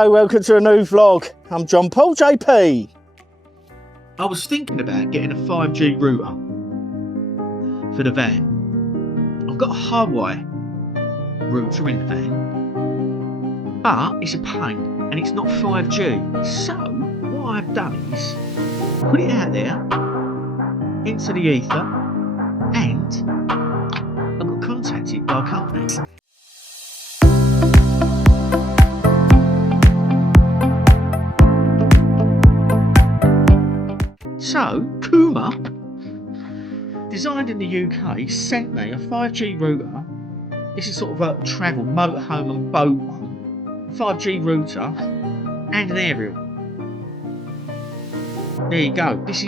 Hello, welcome to a new vlog. I'm John Paul JP. I was thinking about getting a 5G router for the van. I've got a hardwire router in the van, but it's a pain and it's not 5G. So what I've done is put it out there into the ether, and I got contacted by a company. So, KUMA, designed in the UK, sent me a 5G router. This is sort of a travel, motorhome and boat one. 5G router and an aerial. There you go. This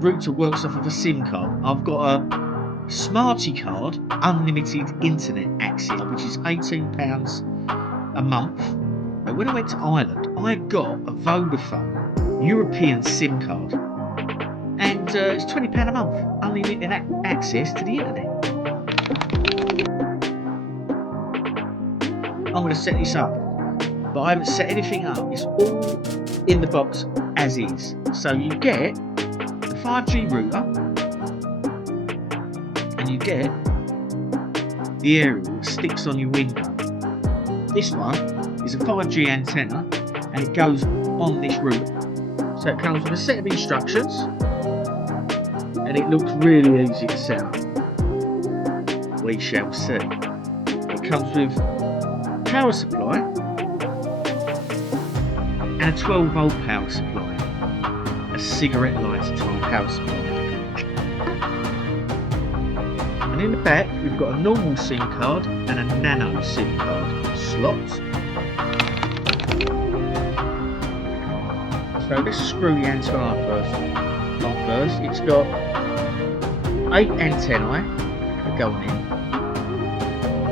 router works off of a SIM card. I've got a Smarty card, unlimited internet access, which is £18 a month. But when I went to Ireland, I got a Vodafone European SIM card, and it's £20 a month, unlimited access to the internet. I'm going to set this up, but I haven't set anything up. It's all in the box as is. So you get the 5G router, and you get the aerial that sticks on your window. This one is a 5G antenna, and it goes on this router. So it comes with a set of instructions, and it looks really easy to set up. We shall see. It comes with power supply and a 12-volt power supply, a cigarette lighter type power supply. And in the back we've got a normal SIM card and a nano SIM card slots. So let's screw the antenna on first. It's got 8 antennae that go on in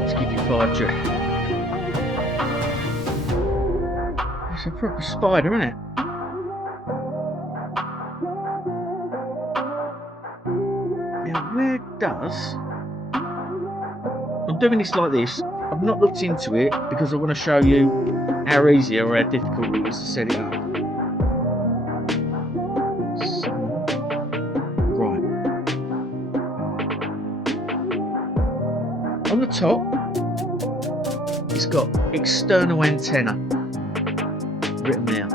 to give you 5G. It's a proper spider, isn't it? Now where does... I'm doing this like this. I've not looked into it because I want to show you how easy or how difficult it is to set it up. On the top, it's got external antenna written there.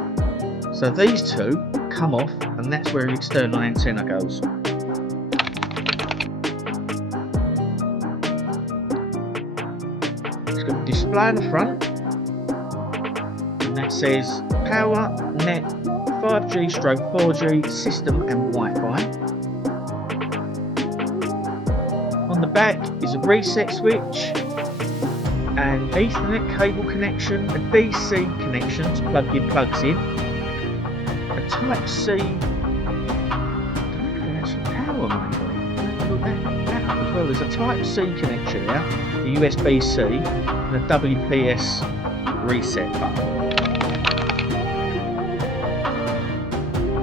So these two come off, and that's where the external antenna goes. It's got a display on the front, and that says Power Net 5G/4G system and Wi-Fi. On the back is a reset switch, an Ethernet cable connection, a DC connection to plug your plugs in, a Type-C, I don't know if that's for power maybe, look that up as well. There's a Type-C connection there, the USB-C, and a WPS reset button.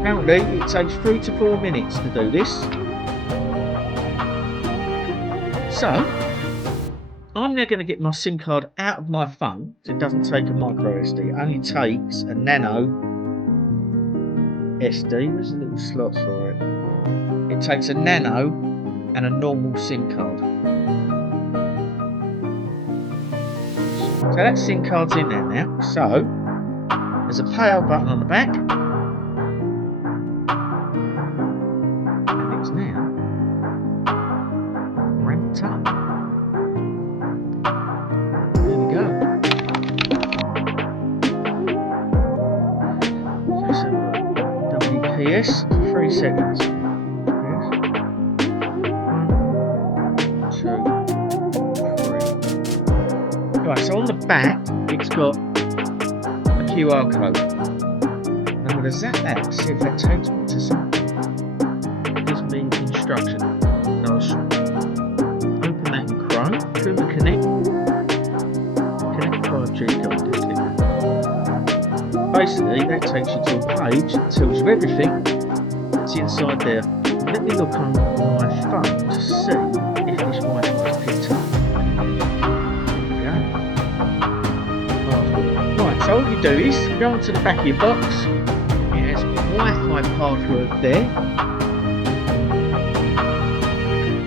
Apparently it takes 3 to 4 minutes to do this. So, I'm now going to get my SIM card out of my phone. So it doesn't take a micro SD, it only takes a nano SD. There's a little slot for it. It takes a nano and a normal SIM card. So that SIM card's in there now. So, there's a power button on the back. And it's now ramped up. There we go. So WPS for 3 seconds. 1, 2, 3. Right, so on the back it's got a QR code. I'm going to zap that, see if that takes me to something. It gives me instruction. So I'll open that in Chrome, KUMA Connect 5G code. Basically, that takes you to a page that tells you everything that's inside there. Let me look on my phone to see if this Wi-Fi is picked up. There we go. Right, So all you do is go onto the back of your box. It has Wi-Fi password there.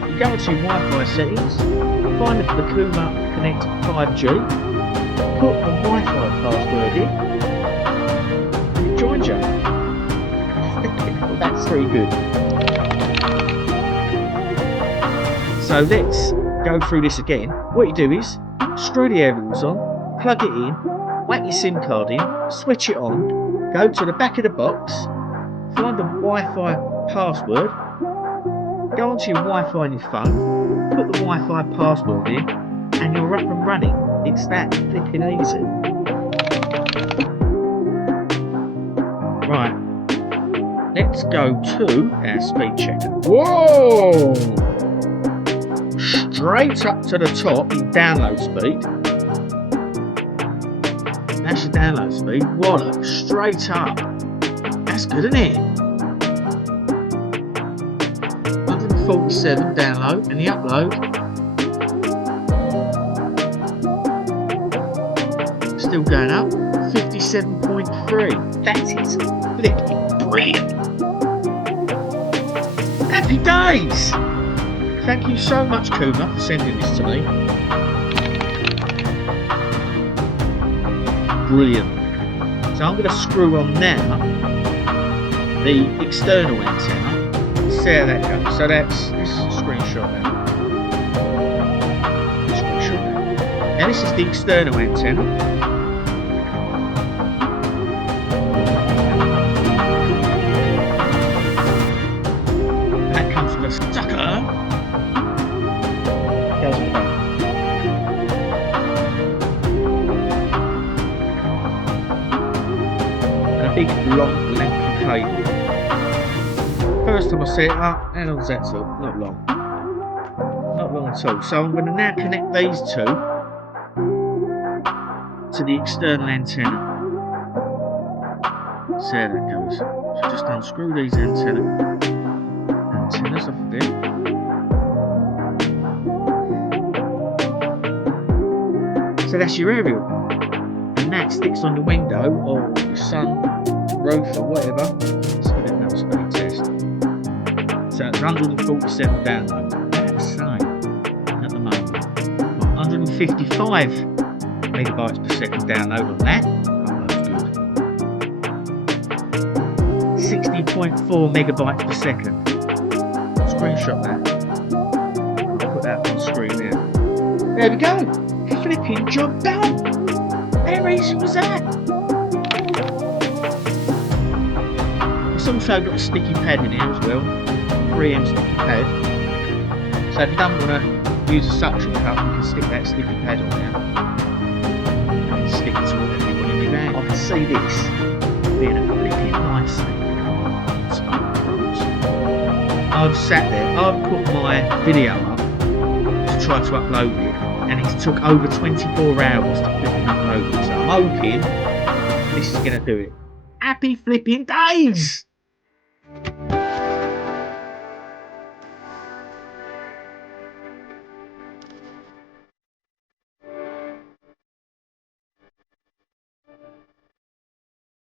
You go into your Wi-Fi settings, find the KUMA CONNECT 5G, put the Wi-Fi password in, and it joins you. That's pretty good. So let's go through this again. What you do is screw the aerials on, plug it in, whack your SIM card in, switch it on, go to the back of the box, find the Wi-Fi password, go onto your Wi-Fi on your phone, put the Wi-Fi password in, and you're up and running. It's that flipping easy. Right, let's go to our speed checker. Whoa! Straight up to the top in download speed. That's your download speed. Wallop, straight up. That's good, isn't it? 147 download, and the upload still going up. 57.3. That is flipping brilliant. Happy days! Thank you so much, KUMA, for sending this to me. Brilliant. So I'm going to screw on now the external antenna. See how that goes. So this is a screenshot now. Now this is the external antenna. That comes with a sucker. Goes with that. And a big long length of cable. First time I set it up, how long does that took? Not long. Not long at all. So I'm going to now connect these two to the external antenna. See how that goes. So just unscrew these antennas off of there. So that's your aerial. And that sticks on the window or your sun roof or whatever. Let's give it another speed test. So it's 147 downloads. That's the same at the moment. 155 megabytes per second download on that. Oh, that's good. 60.4 megabytes per second. Screenshot that. I'll put that on the screen there. There we go. Flipping job done. How easy was that? It's also got a sticky pad in here as well. 3M sticky pad. So if you don't want to use a suction cup, you can stick that sticky pad on there and stick it to whatever you want in your bag. I can see this being a flipping nice thing. I've sat there, I've put my video up to try to upload it, and it took over 24 hours to flipping upload it. So I'm hoping this is going to do it. Happy flipping days!